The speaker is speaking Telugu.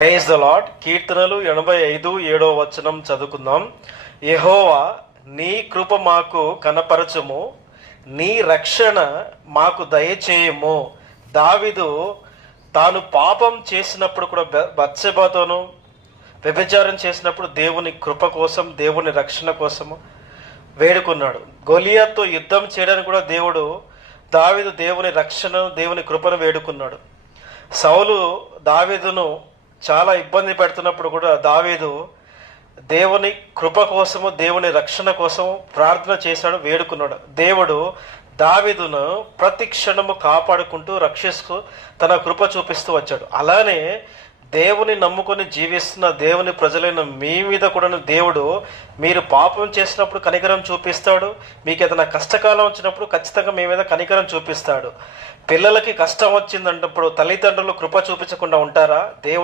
Praise the lord. కీర్తనలు 85:7 చదువుకుందాం. యెహోవా, నీ కృప మాకు కనపరచుము, నీ రక్షణ మాకు దయచేయము. దావీదు తాను పాపం చేసినప్పుడు కూడా బత్షెబతోను వ్యభిచారం చేసినప్పుడు దేవుని కృప కోసం, దేవుని రక్షణ కోసము వేడుకున్నాడు. గొలియాతుతో యుద్ధం చేయడానికి కూడా దావీదు దేవుని రక్షణ, దేవుని కృపను వేడుకున్నాడు. సౌలు దావీదును చాలా ఇబ్బంది పెడుతున్నప్పుడు కూడా దావీదు దేవుని కృప కోసము, దేవుని రక్షణ కోసము ప్రార్థన చేశాడు, వేడుకున్నాడు. దేవుడు దావీదును ప్రతి క్షణము కాపాడుకుంటూ రక్షిస్తూ తన కృప చూపిస్తూ వచ్చాడు. అలానే దేవుని నమ్ముకొని జీవిస్తున్న దేవుని ప్రజలైన మీ మీద కూడా దేవుడు, మీరు పాపం చేసినప్పుడు కనికరం చూపిస్తాడు. మీకు ఏదైనా కష్టకాలం వచ్చినప్పుడు ఖచ్చితంగా మీ మీద కనికరం చూపిస్తాడు. పిల్లలకి కష్టం వచ్చిందంటప్పుడు తల్లిదండ్రులు కృప చూపించకుండా ఉంటారా? దేవుడు